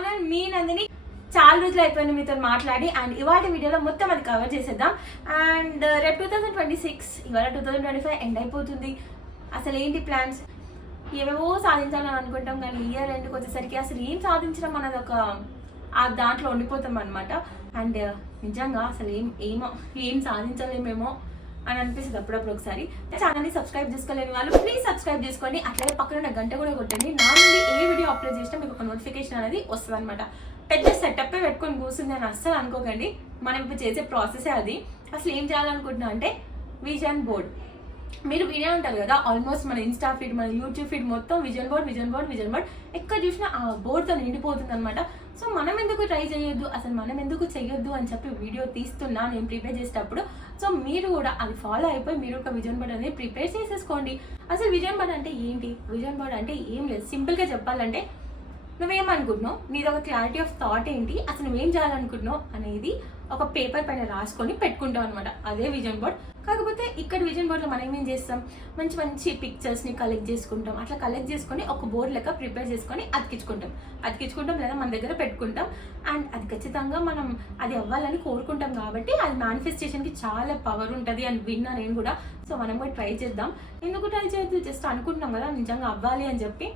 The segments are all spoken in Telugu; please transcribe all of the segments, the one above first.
ఛానల్ మీ నందిని. చాలా రోజులు అయిపోయింది మీతో మాట్లాడి అండ్ ఇవాళ వీడియోలో మొత్తం అది కవర్ చేసేద్దాం. అండ్ రేపు 2026 ఇవాళ 2025 ఎండ్ అయిపోతుంది. అసలు ఏంటి ప్లాన్స్, ఏవేవో సాధించాలని అనుకుంటాం కానీ ఇయర్ ఎండ్కి వచ్చేసరికి అసలు ఏం సాధించడం అన్నది ఒక ఆ దాంట్లో ఉండిపోతాం అనమాట. అండ్ నిజంగా అసలు ఏం సాధించలేమేమో అని అనిపిస్తుంది అప్పుడప్పుడు. ఒకసారి ఛానల్ని సబ్స్క్రైబ్ చేసుకోలేని వాళ్ళు ప్లీజ్ సబ్స్క్రైబ్ చేసుకోండి. అట్లాగే పక్కన ఉన్న గంట కూడా కొట్టండి. నా నుండి ఏ వీడియో అప్లోడ్ చేసినా మీకు ఒక నోటిఫికేషన్ అనేది వస్తుంది అనమాట. పెద్ద సెటప్ పెట్టుకొని కూర్చుంది అని అస్సలు అనుకోకండి. మనం ఇప్పుడు చేసే ప్రాసెసే అది. అసలు ఏం చేయాలనుకుంటున్నా అంటే విజన్ బోర్డ్. మీరు వినే ఉంటారు కదా, ఆల్మోస్ట్ మన ఇన్స్టా ఫీడ్, మన యూట్యూబ్ ఫీడ్ మొత్తం విజన్ బోర్డ్ ఎక్కడ చూసినా ఆ బోర్డ్తో నిండిపోతుంది అనమాట. సో మనం ఎందుకు ట్రై చేయొద్దు, అసలు మనం ఎందుకు చెయ్యొద్దు అని చెప్పి వీడియో తీస్తున్నా నేను ప్రిపేర్ చేసేటప్పుడు. సో మీరు కూడా అది ఫాలో అయిపోయి మీరు ఒక విజన్ బోర్డ్ అనేది ప్రిపేర్ చేసేసుకోండి. అసలు విజన్ బోర్డ్ అంటే ఏంటి? విజన్ బోర్డ్ అంటే ఏం లేదు, సింపుల్గా చెప్పాలంటే నువ్వేమనుకుంటున్నావు, నీది ఒక క్లారిటీ ఆఫ్ థాట్ ఏంటి, అసలు నువ్వేం చేయాలనుకుంటున్నావు అనేది ఒక పేపర్ పైన రాసుకొని పెట్టుకుంటాం అనమాట. అదే విజన్ బోర్డ్. కాకపోతే ఇక్కడ విజన్ బోర్డ్లో మనం ఏం చేస్తాం, మంచి మంచి పిక్చర్స్ని కలెక్ట్ చేసుకుంటాం. అట్లా కలెక్ట్ చేసుకొని ఒక బోర్డ్ లెక్క ప్రిపేర్ చేసుకొని అతికించుకుంటాం లేదా మన దగ్గర పెట్టుకుంటాం. అండ్ అది ఖచ్చితంగా మనం అది అవ్వాలని కోరుకుంటాం కాబట్టి అది మేనిఫెస్టేషన్కి చాలా పవర్ ఉంటుంది అని విన్నా నేను కూడా. సో మనం కూడా ట్రై చేద్దాం. ఎందుకు ట్రై చేయొద్దు, జస్ట్ అనుకుంటున్నాం కదా నిజంగా అవ్వాలి అని చెప్పి.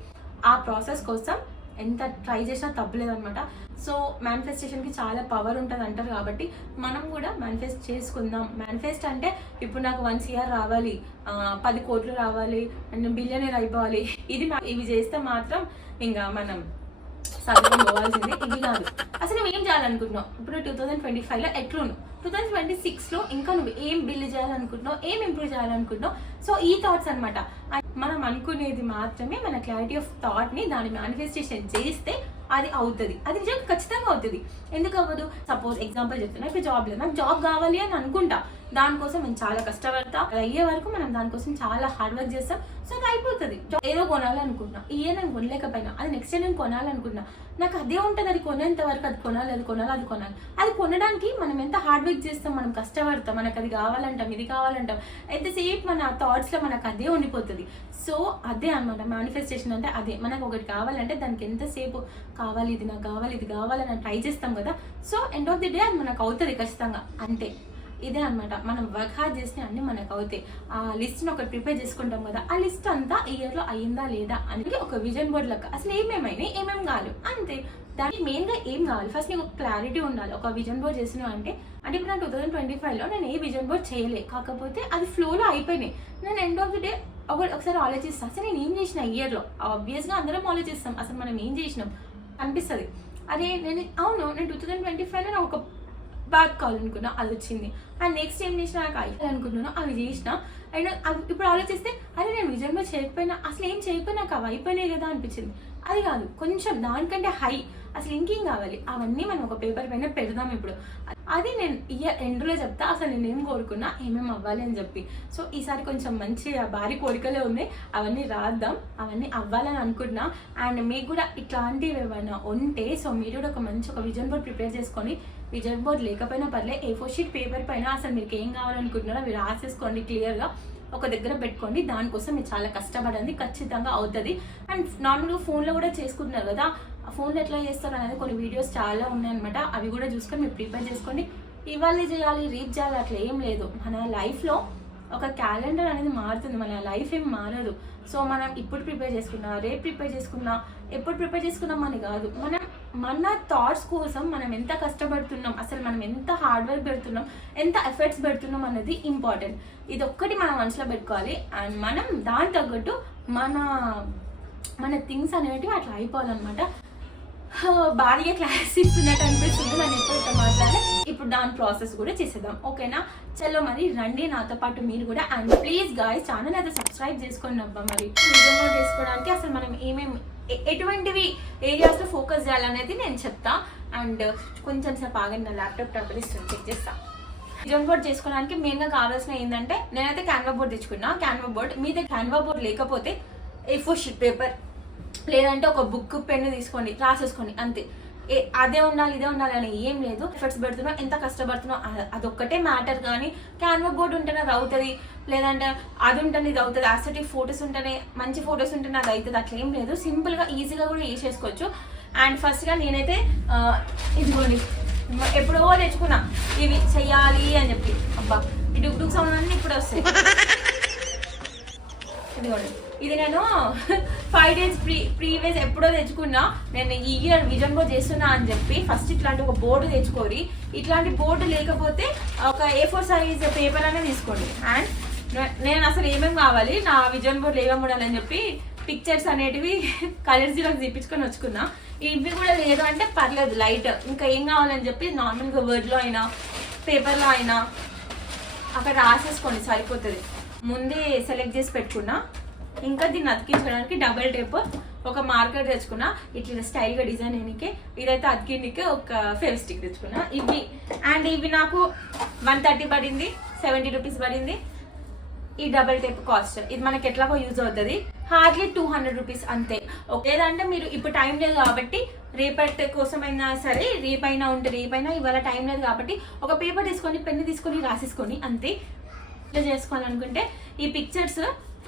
ఆ ప్రాసెస్ కోసం ఎంత ట్రై చేసినా తప్పలేదన్నమాట. సో మేనిఫెస్టేషన్కి చాలా పవర్ ఉంటుంది అంటారు కాబట్టి మనం కూడా మేనిఫెస్ట్ చేసుకుందాం. మేనిఫెస్ట్ అంటే ఇప్పుడు నాకు 1 CR రావాలి, 10 కోట్లు రావాలి, అండ్ బిలియనర్ అయిపోవాలి, ఇవి చేస్తే మాత్రం ఇంకా మనం చదువుకొని పోవాల్సింది. ఇది కాదు. అసలు నువ్వు ఏం చేయాలనుకుంటున్నావు, ఇప్పుడు 2025లో ఎట్లున్నావు, 2026లో ఇంకా నువ్వు ఏం బిల్డ్ చేయాలనుకుంటున్నావు, ఏం ఇంప్రూవ్ చేయాలనుకుంటున్నావు. సో ఈ థాట్స్ అనమాట. మనం అనుకునేది మాత్రమే మన క్లారిటీ ఆఫ్ థాట్ని దాని మేనిఫెస్టేషన్ చేస్తే అది అవుతుంది. అది నిజంగా ఖచ్చితంగా అవుతుంది. ఎందుకు అవ్వదు? సపోజ్ ఎగ్జాంపుల్ చెప్తున్నా, ఇప్పుడు జాబ్ లేదు, నాకు జాబ్ కావాలి అని అనుకుంటా, దానికోసం నేను చాలా కష్టపడతా, అది అయ్యే వరకు మనం దానికోసం చాలా హార్డ్ వర్క్ చేస్తాం. సో అది అయిపోతుంది. ఏదో కొనాలనుకుంటున్నా, నేను కొనలేకపోయినా అది నెక్స్ట్ నేను కొనాలనుకుంటున్నా, నాకు అదే ఉంటుంది. అది కొనేంత వరకు అది కొనాలి. అది కొనడానికి మనం ఎంత హార్డ్ వర్క్ చేస్తాం, మనం కష్టపడతాం, మనకు అది కావాలంటాం, ఇది కావాలంటాం, ఎంతసేపు మన థాట్స్లో మనకు అదే ఉండిపోతుంది. సో అదే అనమాట మేనిఫెస్టేషన్ అంటే. అదే మనకు ఒకటి కావాలంటే దానికి ఎంతసేపు కావాలి, ఇది నాకు కావాలి, ఇది కావాలని ట్రై చేస్తాం కదా. So end of the day అది మనకు అవుతుంది ఖచ్చితంగా. అంటే ఇదే అనమాట, మనం వర్క్ హార్డ్ చేసిన అన్ని మనకు అవుతాయి. ఆ లిస్ట్ని ఒకటి ప్రిపేర్ చేసుకుంటాం కదా, ఆ లిస్ట్ అంతా ఈ ఇయర్లో అయ్యిందా లేదా అనేది ఒక విజన్ బోర్డ్ లెక్క. అసలు ఏమేమైనా ఏమేమి కావాలి అంతే. దానికి మెయిన్గా ఏం కావాలి, ఫస్ట్ నీకు ఒక క్లారిటీ ఉండాలి. ఒక విజన్ బోర్డ్ చేసినా అంటే ఇప్పుడు నా 2025లో నేను ఏ విజన్ బోర్డ్ చేయలే, కాకపోతే అది ఫ్లోలో అయిపోయినాయి. నేను ఎండ్ ఆఫ్ ది డే ఒకసారి ఆలోచిస్తాను, అసలు నేను ఏం చేసిన ఇయర్లో. ఆబ్వియస్గా అందరం ఆలోచిస్తాం అసలు మనం ఏం చేసినాం అనిపిస్తుంది. అరే నేను 2025లో నాకు ఒక బాగా కావాలనుకున్నా, అది వచ్చింది. అండ్ నెక్స్ట్ ఏం చేసినా నాకు అయ్యాలనుకుంటున్నాను, అవి చేసిన. అండ్ ఇప్పుడు ఆలోచిస్తే అరే నేను విజన్లో చేయకపోయినా, అసలు ఏం చేయకపోయినా నాకు అవి అయిపోయినాయి కదా అనిపించింది. అది కాదు, కొంచెం దానికంటే హై, అసలు ఇంకేం కావాలి అవన్నీ మనం ఒక పేపర్ పైన పెడదాం. ఇప్పుడు అది నేను ఇయర్ ఎండ్లో చెప్తా అసలు నేను ఏం కోరుకున్నా, ఏమేమి అవ్వాలి అని చెప్పి. సో ఈసారి కొంచెం మంచి భారీ కోరికలే ఉన్నాయి, అవన్నీ రాద్దాం, అవన్నీ అవ్వాలని అనుకుంటున్నా. అండ్ మీకు కూడా ఇట్లాంటివి ఏమైనా ఉంటే సో మీరు కూడా ఒక విజన్ బోర్డ్ ప్రిపేర్ చేసుకొని, విజన్ బోర్డ్ లేకపోయినా పర్లే, A4 షీట్ పేపర్ పైన అసలు మీకు ఏం కావాలనుకుంటున్నారో అవి రాసేసుకోండి, క్లియర్గా ఒక దగ్గర పెట్టుకోండి. దానికోసం మీరు చాలా కష్టపడండి, ఖచ్చితంగా అవుతుంది. అండ్ నార్మల్గా ఫోన్లో కూడా చేసుకుంటున్నారు కదా, ఆ ఫోన్లో ఎట్లా చేస్తారు అనేది కొన్ని వీడియోస్ చాలా ఉన్నాయన్నమాట. అవి కూడా చూసుకొని మీరు ప్రిపేర్ చేసుకోండి. ఇవాళ చేయాలి, రేపు చేయాలి అట్లా ఏం లేదు. మన లైఫ్లో ఒక క్యాలెండర్ అనేది మారుతుంది, మన లైఫ్ ఏం మారదు. సో మనం ఇప్పుడు ప్రిపేర్ చేసుకున్నా, రేపు ప్రిపేర్ చేసుకున్నా, ఎప్పుడు ప్రిపేర్ చేసుకున్నాం అని కాదు, మన థాట్స్ కోసం మనం ఎంత కష్టపడుతున్నాం, అసలు మనం ఎంత హార్డ్ వర్క్ పెడుతున్నాం, ఎంత ఎఫర్ట్స్ పెడుతున్నాం అనేది ఇంపార్టెంట్. ఇది ఒక్కటి మనం మనసులో పెట్టుకోవాలి. అండ్ మనం దాని తగ్గట్టు మన థింగ్స్ అనేటివి అట్లా అయిపోవాలన్నమాట. భారీగా క్లాస్ ఇస్తున్నట్టు అనిపిస్తుంది నేను ఎప్పుడైతే మాట్లాడే. ఇప్పుడు దాని ప్రాసెస్ కూడా చేసేద్దాం, ఓకేనా? చలో మరి రండి నాతో పాటు మీరు కూడా. అండ్ ప్లీజ్ గాయ్స్ ఛానల్ అయితే సబ్స్క్రైబ్ చేసుకోండి అబ్బా. మరి నిజంగా చేసుకోవడానికి అసలు మనం ఎటువంటివి ఏరియాస్లో ఫోకస్ చేయాలనేది నేను చెప్తా. అండ్ కొంచెం సేపు ఆగండి, నా ల్యాప్టాప్ టెంపరేచర్ చెక్ చేస్తా. విజన్ బోర్డ్ చేసుకోవడానికి మెయిన్గా కావాల్సిన ఏంటంటే, నేనైతే క్యాన్వా బోర్డ్ తెచ్చుకున్నా. క్యాన్వా బోర్డ్ మీద క్యాన్వా బోర్డ్ లేకపోతే A4 షీట్ పేపర్ లేదంటే ఒక బుక్ పెన్ను తీసుకోండి, రాసేసుకోండి అంతే. అదే ఉండాలి ఇదే ఉండాలి అని ఏం లేదు. ఎఫర్ట్స్ పెడుతున్నావు, ఎంత కష్టపడుతున్నావు అదొక్కటే మ్యాటర్. కానీ క్యాన్వా బోర్డు ఉంటేనే అది అవుతుంది, లేదంటే అది ఉంటేనే ఇది అవుతుంది, అసెటివ్ ఫొటోస్ ఉంటేనే మంచి ఫొటోస్ ఉంటేనే అది అవుతుంది, అట్లా ఏం లేదు. సింపుల్గా ఈజీగా కూడా వేసేసుకోవచ్చు. అండ్ ఫస్ట్గా నేనైతే ఇదిగోండి ఎప్పుడో తెచ్చుకున్నా ఇవి చెయ్యాలి అని చెప్పి. అబ్బా ఈ డుక్ సౌండ్ అన్నీ ఇప్పుడు వస్తాయి. ఇదిగోండి ఇది నేను 5 days ప్రీవియస్ ఎప్పుడో తెచ్చుకున్నా. నేను ఈ ఇయర్ విజన్ బోర్డ్ చేస్తున్నా అని చెప్పి ఫస్ట్ ఇట్లాంటి ఒక బోర్డు తెచ్చుకోరి. ఇట్లాంటి బోర్డు లేకపోతే ఒక A4 size పేపర్ అనేది తీసుకోండి. అండ్ నేను అసలు ఏమేమి కావాలి నా విజన్ బోర్డు ఏమేమి ఉండాలని చెప్పి పిక్చర్స్ అనేటివి కలర్స్ జీరోకి తెప్పించుకొని వచ్చుకున్నా. ఇవి కూడా లేదు అంటే పర్లేదు లైట్, ఇంకా ఏం కావాలని చెప్పి నార్మల్గా వర్డ్లో అయినా పేపర్లో అయినా అక్కడ రాసేసుకోండి సరిపోతుంది. ముందే సెలెక్ట్ చేసి పెట్టుకున్నా. ఇంకా దీన్ని అతికించడానికి డబల్ టేప్, ఒక మార్కర్ తెచ్చుకున్నా ఇట్లా స్టైల్గా డిజైన్ అయ్యకే. ఇదైతే అతికిండికే ఒక ఫేవ్ స్టిక్ తెచ్చుకున్నా. ఇవి అండ్ ఇవి నాకు 130 పడింది, 70 రూపీస్ పడింది. ఈ డబల్ టేప్ కాస్ట్ ఇది మనకి ఎట్లాగో యూజ్ అవుతుంది. హార్డ్లీ 200 రూపీస్ అంతే. లేదంటే మీరు ఇప్పుడు టైం లేదు కాబట్టి రేపటి కోసమైనా సరే, రేపైనా ఉంటే రేపైనా, ఇవాళ టైం లేదు కాబట్టి ఒక పేపర్ తీసుకొని పెన్ను తీసుకొని రాసేసుకొని అంతే. ఇట్లా చేసుకోవాలనుకుంటే ఈ పిక్చర్స్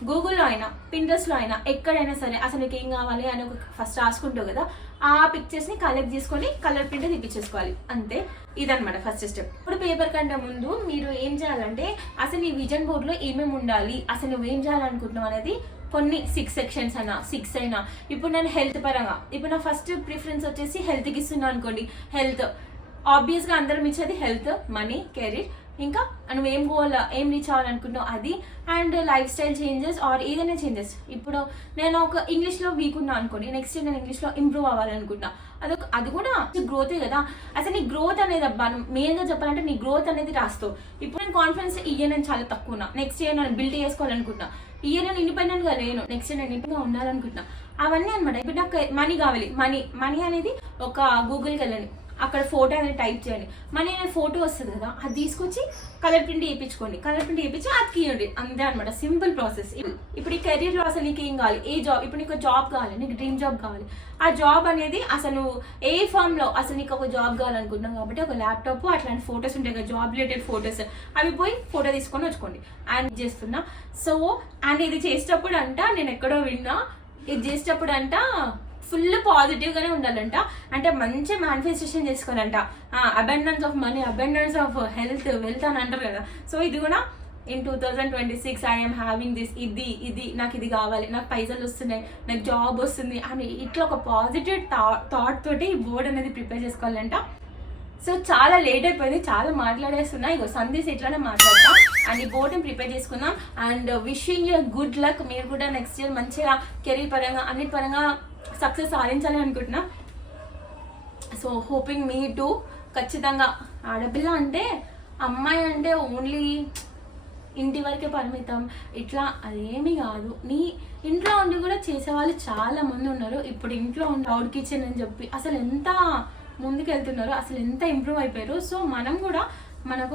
గూగుల్లో అయినా పింట్రెస్ట్లో అయినా ఎక్కడైనా సరే అసలు నీకు ఏం కావాలి అని ఒక ఫస్ట్ రాసుకుంటావు కదా, ఆ పిక్చర్స్ని కలెక్ట్ చేసుకొని కలర్ ప్రింట్ తీపిచ్చేసుకోవాలి అంతే. ఇదనమాట ఫస్ట్ స్టెప్. ఇప్పుడు పేపర్ కంటే ముందు మీరు ఏం చేయాలంటే అసలు ఈ విజన్ బోర్డ్లో ఏమేమి ఉండాలి, అసలు నువ్వు ఏం చేయాలనుకుంటున్నావు అనేది కొన్ని 6 సెక్షన్స్ అయినా 6 అయినా. ఇప్పుడు నేను హెల్త్ పరంగా ఇప్పుడు నా ఫస్ట్ ప్రిఫరెన్స్ వచ్చేసి హెల్త్కి ఇస్తున్నాను అనుకోండి. హెల్త్ ఆబ్వియస్గా అందరం ఇచ్చేది హెల్త్, మనీ, కెరీర్, ఇంకా నువ్వు ఏం రీచ్ అవ్వాలనుకుంటున్నావు అది, and lifestyle changes or ఏదైనా చేంజెస్. ఇప్పుడు నేను ఒక ఇంగ్లీష్లో వీక్ ఉన్నా అనుకోండి, నెక్స్ట్ నేను ఇంగ్లీష్లో ఇంప్రూవ్ అవ్వాలనుకుంటున్నా. అది కూడా గ్రోతే కదా. అసలు నీ గ్రోత్ అనేది అబ్బా మెయిన్గా చెప్పాలంటే నీ గ్రోత్ అనేది రాస్తావు. ఇప్పుడు నేను కాన్ఫిడెన్స్ ఇయర్ నేను చాలా తక్కువ ఉన్నా, నెక్స్ట్ ఇయర్ నేను బిల్డ్ చేసుకోవాలనుకుంటున్నా. ఇయర్ నేను ఇండిపెండెంట్గా లేను, నెక్స్ట్ ఇయర్ నేను ఇండిపెండెంట్గా ఉండాలనుకుంటున్నా. అవన్నీ అనమాట. ఇప్పుడు నాకు మనీ కావాలి. మనీ అనేది ఒక గూగుల్కి వెళ్ళండి, అక్కడ ఫోటో అనేది టైప్ చేయండి. మనీ అనే ఫోటో వస్తుంది కదా, అది తీసుకొచ్చి కలర్ ప్రింట్ వేయించుకోండి. కలర్ ప్రింట్ వేయించి అది తీయండి, అంతే అనమాట. Simple process. ఇప్పుడు ఈ కెరీర్లో అసలు నీకు ఏం కావాలి, ఏ జాబ్, ఇప్పుడు నీకు జాబ్ కావాలి, నీకు డ్రీమ్ జాబ్ కావాలి. ఆ జాబ్ అనేది అసలు ఏ ఫామ్లో అసలు నీకు ఒక జాబ్ కావాలనుకుంటున్నాం కాబట్టి ఒక ల్యాప్టాప్ అట్లాంటి ఫొటోస్ ఉంటాయి కదా, జాబ్ రిలేటెడ్ ఫొటోస్, అవి పోయి ఫోటో తీసుకొని వచ్చుకోండి. అండ్ చేస్తున్నా. సో అండ్ ఇది చేసేటప్పుడు అంట నేను ఎక్కడో విన్నా, ఇది చేసేటప్పుడు అంట ఫుల్ పాజిటివ్గానే ఉండాలంట. అంటే మంచి మేనిఫెస్టేషన్ చేసుకోవాలంట. Abundance of money, abundance of health, wealth అని అంటారు కదా. సో ఇది కూడా ఇన్ 2026 ఐఎమ్ హ్యావింగ్ దిస్, ఇది నాకు ఇది కావాలి, నాకు పైసలు వస్తున్నాయి, నాకు జాబ్ వస్తుంది అని ఇట్లా ఒక పాజిటివ్ థాట్ తోటి ఈ బోర్డ్ అనేది ప్రిపేర్ చేసుకోవాలంట. సో చాలా లేట్ అయిపోయింది, చాలా మాట్లాడేస్తున్నా. ఇగో సందేశ్ ఇట్లానే మాట్లాడతా. అండ్ ఈ బోర్డుని ప్రిపేర్ చేసుకుందాం. And wishing you good luck. మీరు కూడా నెక్స్ట్ ఇయర్ మంచిగా కెరీర్ పరంగా అన్నిటి పరంగా సక్సెస్ సాధించాలి అనుకుంటున్నా. So hoping me to. ఖచ్చితంగా ఆడపిల్ల అంటే, అమ్మాయి అంటే ఓన్లీ ఇంటి వరకే పరిమితం ఇట్లా అదేమీ కాదు. నీ ఇంట్లో ఉండి కూడా చేసేవాళ్ళు చాలా మంది ఉన్నారు. ఇప్పుడు ఇంట్లో ఉండి క్లౌడ్ కిచెన్ అని చెప్పి అసలు ఎంత ముందుకు వెళ్తున్నారు, అసలు ఎంత ఇంప్రూవ్ అయిపోయారు. సో మనం కూడా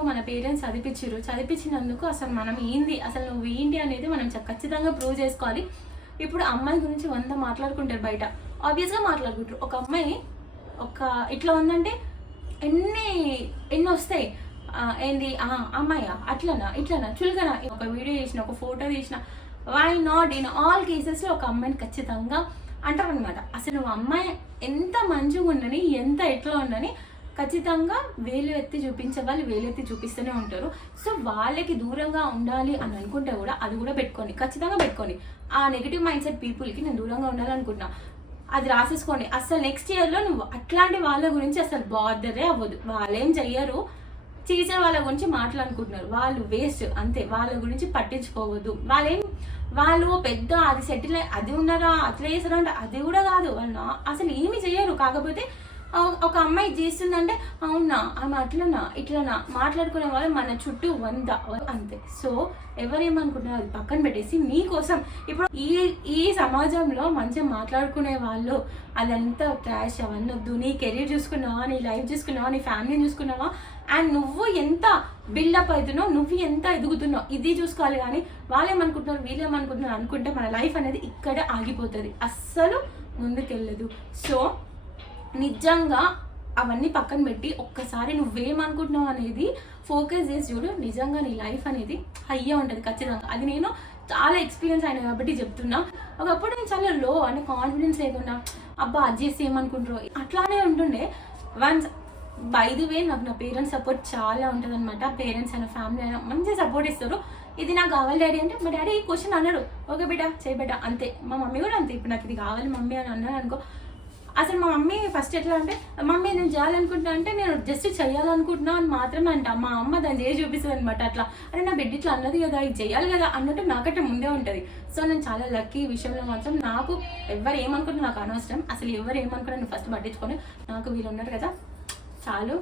మన పేరెంట్స్ చదివించినందుకు అసలు మనం ఏంది, అసలు నువ్వు ఏంటి అనేది మనం ఖచ్చితంగా ప్రూవ్ చేసుకోవాలి. ఇప్పుడు అమ్మాయి గురించి 100 మాట్లాడుకుంటారు బయట, ఆబ్వియస్గా మాట్లాడుకుంటారు. ఒక అమ్మాయి ఇట్లా ఉందంటే ఎన్ని వస్తాయి. ఏంది అమ్మాయా, అట్లనా ఇట్లనా చులకనా, ఒక వీడియో చేసిన, ఒక ఫోటో తీసిన, వై నాట్ ఇన్ ఆల్ కేసెస్లో ఒక అమ్మాయిని ఖచ్చితంగా అంటారు అనమాట. అసలు నువ్వు అమ్మాయి ఎంత మంచిగా ఉండని, ఎంత ఎట్లా ఉండని ఖచ్చితంగా వేలు ఎత్తి చూపించే వాళ్ళు వేలు ఎత్తి చూపిస్తూనే ఉంటారు. సో వాళ్ళకి దూరంగా ఉండాలి అని అనుకుంటే కూడా అది కూడా పెట్టుకోండి, ఖచ్చితంగా పెట్టుకోండి. ఆ నెగిటివ్ మైండ్ సెట్ పీపుల్కి నేను దూరంగా ఉండాలనుకుంటున్నా, అది రాసేసుకోండి. అసలు నెక్స్ట్ ఇయర్లో నువ్వు అట్లాంటి వాళ్ళ గురించి అసలు బాధరే అవ్వదు. వాళ్ళేం చెయ్యరు, చేసే వాళ్ళ గురించి మాట్లాడుకుంటున్నారు, వాళ్ళు వేస్ట్ అంతే. వాళ్ళ గురించి పట్టించుకోవద్దు. వాళ్ళు పెద్ద అది సెటిల్ అది ఉన్నారా, అట్లా చేస్తారా అంటే అది కూడా కాదు. వాళ్ళు అసలు ఏమి చెయ్యరు. కాకపోతే ఒక అమ్మాయి చేస్తుందంటే అవునా, ఆమె అట్లనా ఇట్లనా మాట్లాడుకునే వాళ్ళు మన చుట్టూ 100 అంతే. సో ఎవరేమనుకుంటున్నారు అది పక్కన పెట్టేసి నీకోసం ఇప్పుడు ఈ సమాజంలో మంచిగా మాట్లాడుకునే వాళ్ళు అదంతా ట్రాష్, అవన్నీ వద్దు. నీ కెరీర్ చూసుకున్నావా, నీ లైఫ్ చూసుకున్నావా, నీ ఫ్యామిలీని చూసుకున్నావా, అండ్ నువ్వు ఎంత బిల్డప్ అవుతున్నావు, నువ్వు ఎంత ఎదుగుతున్నావు, ఇది చూసుకోవాలి. కానీ వాళ్ళేమనుకుంటున్నారు వీళ్ళేమనుకుంటున్నారు అనుకుంటే మన లైఫ్ అనేది ఇక్కడే ఆగిపోతుంది, అస్సలు ముందుకెళ్ళదు. సో నిజంగా అవన్నీ పక్కన పెట్టి ఒక్కసారి నువ్వేమనుకుంటున్నావు అనేది ఫోకస్ చేసి చూడు, నిజంగా నీ లైఫ్ అనేది హయ్యే ఉంటుంది ఖచ్చితంగా. అది నేను చాలా ఎక్స్పీరియన్స్ అయినా కాబట్టి చెప్తున్నా. ఒకప్పుడు నేను చాలా లో అంటే కాన్ఫిడెన్స్ లేకుండా అబ్బా అది చేసి ఏమనుకుంటారో అట్లానే ఉంటుండే. వన్స్ బై ది వే నాకు నా పేరెంట్స్ సపోర్ట్ చాలా ఉంటుంది అనమాట. పేరెంట్స్ అయినా ఫ్యామిలీ అయినా మంచిగా సపోర్ట్ ఇస్తారు. ఇది నాకు కావాలి డాడీ అంటే మా డాడీ ఈ క్వశ్చన్ అన్నాడు, ఓకే బిడ్డ చేయి బిడ్డ అంతే. మా మమ్మీ కూడా అంతే, ఇప్పుడు నాకు ఇది కావాలి మమ్మీ అని అన్నాడు అనుకో, అసలు మా మమ్మీ ఫస్ట్ ఎట్లా అంటే మమ్మీ నేను చేయాలనుకుంటున్నా అంటే నేను జస్ట్ చేయాలనుకుంటున్నా అని మాత్రమే అంట. మా అమ్మ దాన్ని చేసి చూపిస్తుంది అనమాట. అట్లా అంటే నా బిడ్డ ఇట్లా అన్నది కదా ఇది చేయాలి కదా అన్నట్టు నాకంటే ముందే ఉంటుంది. సో నేను చాలా లక్కీ ఈ విషయంలో మాత్రం. నాకు ఎవరు ఏమనుకుంటే నాకు అనవసరం, అసలు ఎవరు ఏమనుకున్నా నేను ఫస్ట్ పట్టించుకొని నాకు వీళ్ళు ఉన్నారు కదా చాలు.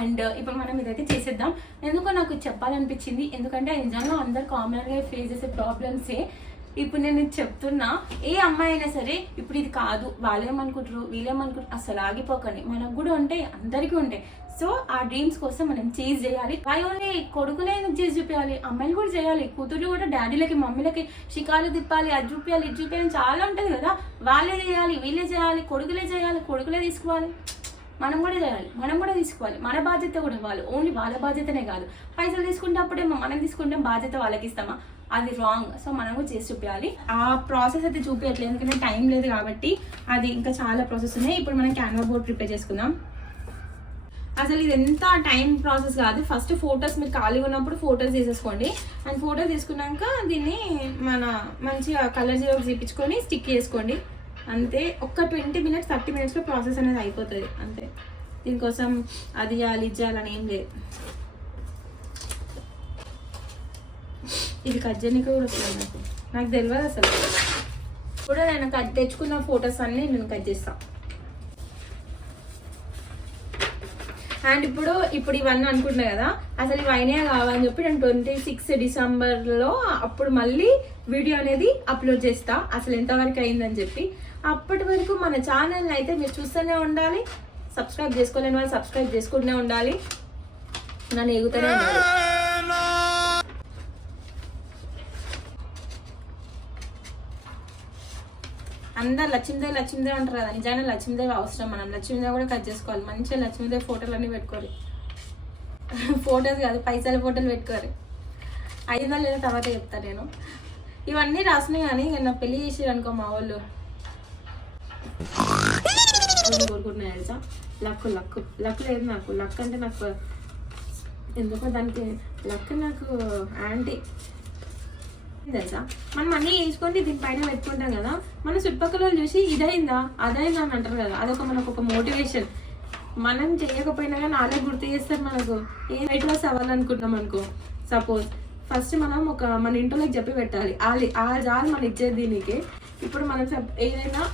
అండ్ ఇప్పుడు మనం ఇదైతే చేసేద్దాం. ఎందుకో నాకు చెప్పాలనిపించింది, ఎందుకంటే నిజంగా అందరు కామన్గా ఫేస్ చేసే ప్రాబ్లమ్సే. ఇప్పుడు నేను చెప్తున్నా, ఏ అమ్మాయి అయినా సరే ఇప్పుడు ఇది కాదు వాళ్ళేమనుకుంటారు వీళ్ళేమనుకుంటారు అసలు ఆగిపోకండి. మనకు కూడా ఉంటాయి, అందరికీ ఉంటాయి. సో ఆ డ్రీమ్స్ కోసం మనం చేజ్ చేయాలి. ఓన్లీ కొడుకులే ఎందుకు చేసి చూపించాలి, అమ్మాయిలు కూడా చేయాలి. కూతురు కూడా డాడీలకి మమ్మీలకి షికాలు తిప్పాలి, అది చూపించాలి ఇది చూపించాలి చాలా ఉంటుంది కదా. వాళ్ళే చేయాలి వీళ్ళే చేయాలి, కొడుకులే చేయాలి కొడుకులే తీసుకోవాలి, మనం కూడా చేయాలి మనం కూడా తీసుకోవాలి. మన బాధ్యత కూడా వాళ్ళు, ఓన్లీ వాళ్ళ బాధ్యతనే కాదు. పైసలు తీసుకుంటే అప్పుడేమో మనం తీసుకుంటే బాధ్యత వాళ్ళకి ఇస్తామా, అది రాంగ్. సో మనం కూడా చేసి చూపించాలి. ఆ ప్రాసెస్ అయితే చూపించట్లేదు ఎందుకంటే టైం లేదు కాబట్టి. అది ఇంకా చాలా ప్రాసెస్ ఉన్నాయి. ఇప్పుడు మనం క్యాన్వా బోర్డ్ ప్రిపేర్ చేసుకుందాం. అసలు ఇది ఎంత టైం ప్రాసెస్ కాదు. ఫస్ట్ ఫొటోస్ మీరు ఖాళీగా ఉన్నప్పుడు ఫొటోస్ తీసేసుకోండి. అండ్ ఫొటోస్ తీసుకున్నాక దీన్ని మన మంచిగా కలర్ జిరాక్స్ తీపించుకొని స్టిక్ చేసుకోండి. అంతే, ఒక్క 20 minutes 30 minutesలో ప్రాసెస్ అనేది అయిపోతుంది అంతే. దీనికోసం అది చేయాలి ఇది చేయాలని ఏం లేదు. ఇది కట్ చేయడానికి కూడా వస్తుంది నాకు తెలియదు అసలు. ఇప్పుడు నేను కట్ తెచ్చుకున్న ఫొటోస్ అన్నీ నేను కట్ చేస్తాను. అండ్ ఇప్పుడు ఇవన్నీ అనుకుంటున్నాయి కదా, అసలు ఇవన్నీ కావాలని చెప్పి నేను 26 డిసెంబర్లో అప్పుడు మళ్ళీ వీడియో అనేది అప్లోడ్ చేస్తా అసలు ఎంతవరకు అయిందని చెప్పి. అప్పటి వరకు మన ఛానల్ని అయితే మీరు చూస్తూనే ఉండాలి. సబ్స్క్రైబ్ చేసుకోలేని వాళ్ళు సబ్స్క్రైబ్ చేసుకుంటూనే ఉండాలి, నన్ను ఎగుతూనే ఉండాలి. అందరు లక్ష్మీదేవి అంటారు కదా, నిజంగా లక్ష్మీదేవి అవసరం. మనం లక్ష్మీదేవి కూడా కట్ చేసుకోవాలి. మంచిగా లక్ష్మీదేవి ఫోటోలు అన్నీ పెట్టుకోరు, ఫొటోస్ కాదు పైసల ఫోటోలు పెట్టుకోరు. 500 లేదా తర్వాత చెప్తా నేను. ఇవన్నీ రాసినాయి కానీ నా పెళ్లి చేసారు అనుకో మా వాళ్ళు కోరుకుంటున్నాయి తెలుసా. లక్కు లక్కు లక్కు లేదు నాకు. లక్ అంటే నాకు ఎందుకో దానికి లక్ నాకు యాంటీ తెలుసా. మనం అన్నీ వేసుకొని దీనిపైన పెట్టుకుంటాం కదా, మన చుట్టుపక్కల వాళ్ళు చూసి ఇదైందా అదైందా అని అంటారు కదా. అదొక మనకు ఒక మోటివేషన్. మనం చేయకపోయినా కానీ వాళ్ళే గుర్తు చేస్తారు మనకు. ఏ వెయిట్ లాస్ అవ్వాలనుకుంటాం అనుకో సపోజ్, ఫస్ట్ మనం మన ఇంట్లోకి చెప్పి పెట్టాలి. ఆ జాలు మనం ఇచ్చేది దీనికి. ఇప్పుడు మనం ఏదైనా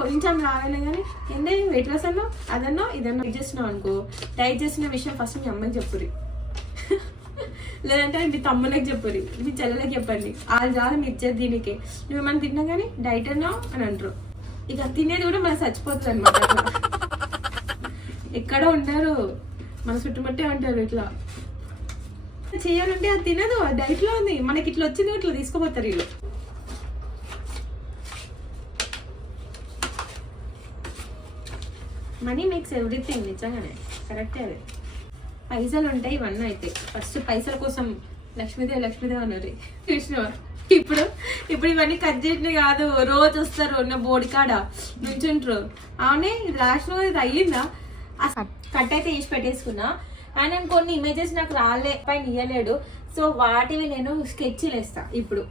కొంచెం రాగానే కానీ ఏంటంటే వెయిట్ లాస్ అన్నా అదన్నా ఇదన్నా ఇది చేసినావు అనుకో, డైట్ చేసిన విషయం ఫస్ట్ మీ అమ్మకి చెప్పురి, లేదంటే మీ తమ్ముళ్ళకి చెప్పురి, మీ చెల్లెలకి చెప్పండి. వాళ్ళు జాలు మీ ఇచ్చేది దీనికి. నువ్వేమన్నా తిన్నా కానీ డైట్ అన్నావు అని అంటారు. ఇక తినేది కూడా మనం చచ్చిపోతుంది అనమాట. ఎక్కడ ఉంటారు మన చుట్టుముట్టే ఉంటారు. ఇట్లా చేయాలంటే అది తినదు, డైట్ లో ఉంది. మనకి ఇట్లా వచ్చింది ఇట్లా తీసుకోపోతారు వీళ్ళు. మనీ మేక్స్ ఎవ్రీథింగ్, నిజంగానే కరెక్టే. అది పైసలు ఉంటాయి ఇవన్నీ అయితే. ఫస్ట్ పైసల కోసం లక్ష్మీదేవి అన్నారు కృష్ణ. ఇప్పుడు ఇవన్నీ కట్ చేసినవి కాదు, రోజు వస్తారు ఉన్న బోర్డు కాడ నుంచుంటారు. అవునే ఇది లాస్ట్ ఇది అయ్యిందా కట్ అయితే వేసి పెట్టేసుకున్నా. అండ్ నేను కొన్ని ఇమేజెస్ నాకు పైన ఇయ్యలేడు. సో వాటివి నేను స్కెచ్లు వేస్తా. ఇప్పుడు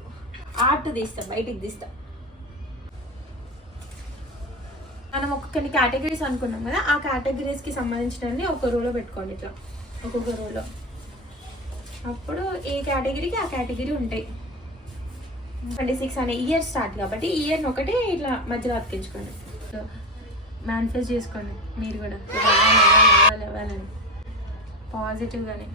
ఆర్ట్ తీస్తా, బయటికి తీస్తా. మనం కొన్ని కేటగిరీస్ అనుకున్నాం కదా, ఆ కేటగిరీస్కి సంబంధించినవి ఒక రోలో పెట్టుకోండి. ఇట్లా ఒక్కొక్క రోలో. అప్పుడు ఏ కేటగిరీకి ఆ కేటగిరీ ఉంటాయి. 26 అనే ఇయర్ స్టార్ట్ కాబట్టి ఈ ఇయర్ని ఒకటి ఇట్లా మధ్యలో అతికించుకోండి. మేనిఫెస్ట్ చేసుకోండి మీరు కూడా ఇవ్వాలని పాజిటివ్గానే.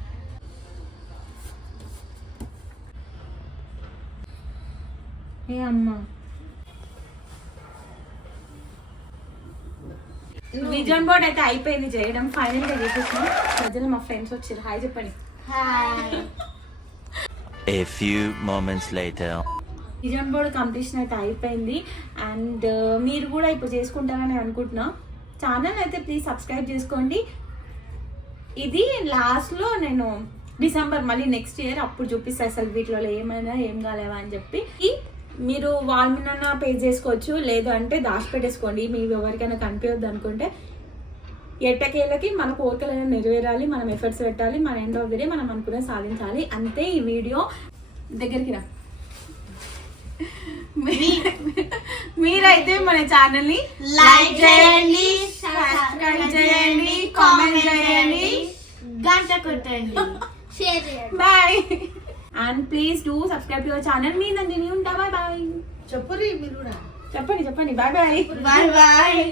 ఏ అమ్మా విజన్ బోర్డ్ అయితే అయిపోయింది చేయడం, ఫైనల్ గా చేసేసాం. మధ్యలో మా ఫ్రెండ్స్ వచ్చారు, హాయ్ చెప్పండి. A few moments later. Vision board completion అయితే అయిపోయింది. అండ్ మీరు కూడా ఇప్పుడు చేసుకుంటారని అనుకుంటున్నా. ఛానల్ అయితే ప్లీజ్ సబ్స్క్రైబ్ చేసుకోండి. ఇది లాస్ట్లో నేను డిసెంబర్ మళ్ళీ నెక్స్ట్ ఇయర్ అప్పుడు చూపిస్తాను అసలు వీటిలో ఏమైనా ఏం కాలేవా అని చెప్పి. మీరు వాళ్ళ మీద పే చేసుకోవచ్చు, లేదు అంటే దాచిపెట్టేసుకోండి. మీకు ఎవరికైనా కనిపించద్దు అనుకుంటే ఎట్టకేళ్ళకి మన కోరికలైనా నెరవేరాలి, మనం ఎఫర్ట్స్ పెట్టాలి, మన ఎండ్ ఆఫ్ ది డే మనం అనుకునే సాధించాలి అంతే. ఈ వీడియో దగ్గరికి రా. మీరైతే మన ఛానల్ని లైక్ చేయండి, సబ్స్క్రైబ్ చేయండి, కామెంట్ చేయండి, గంట కొట్టండి, షేర్ చేయండి. Bye and please do subscribe to your channel. మీ నందిని ఉంటా. Bye bye. చెప్పురి మీరు కూడా చెప్పండి బాయ్ బాయ్. Bye bye.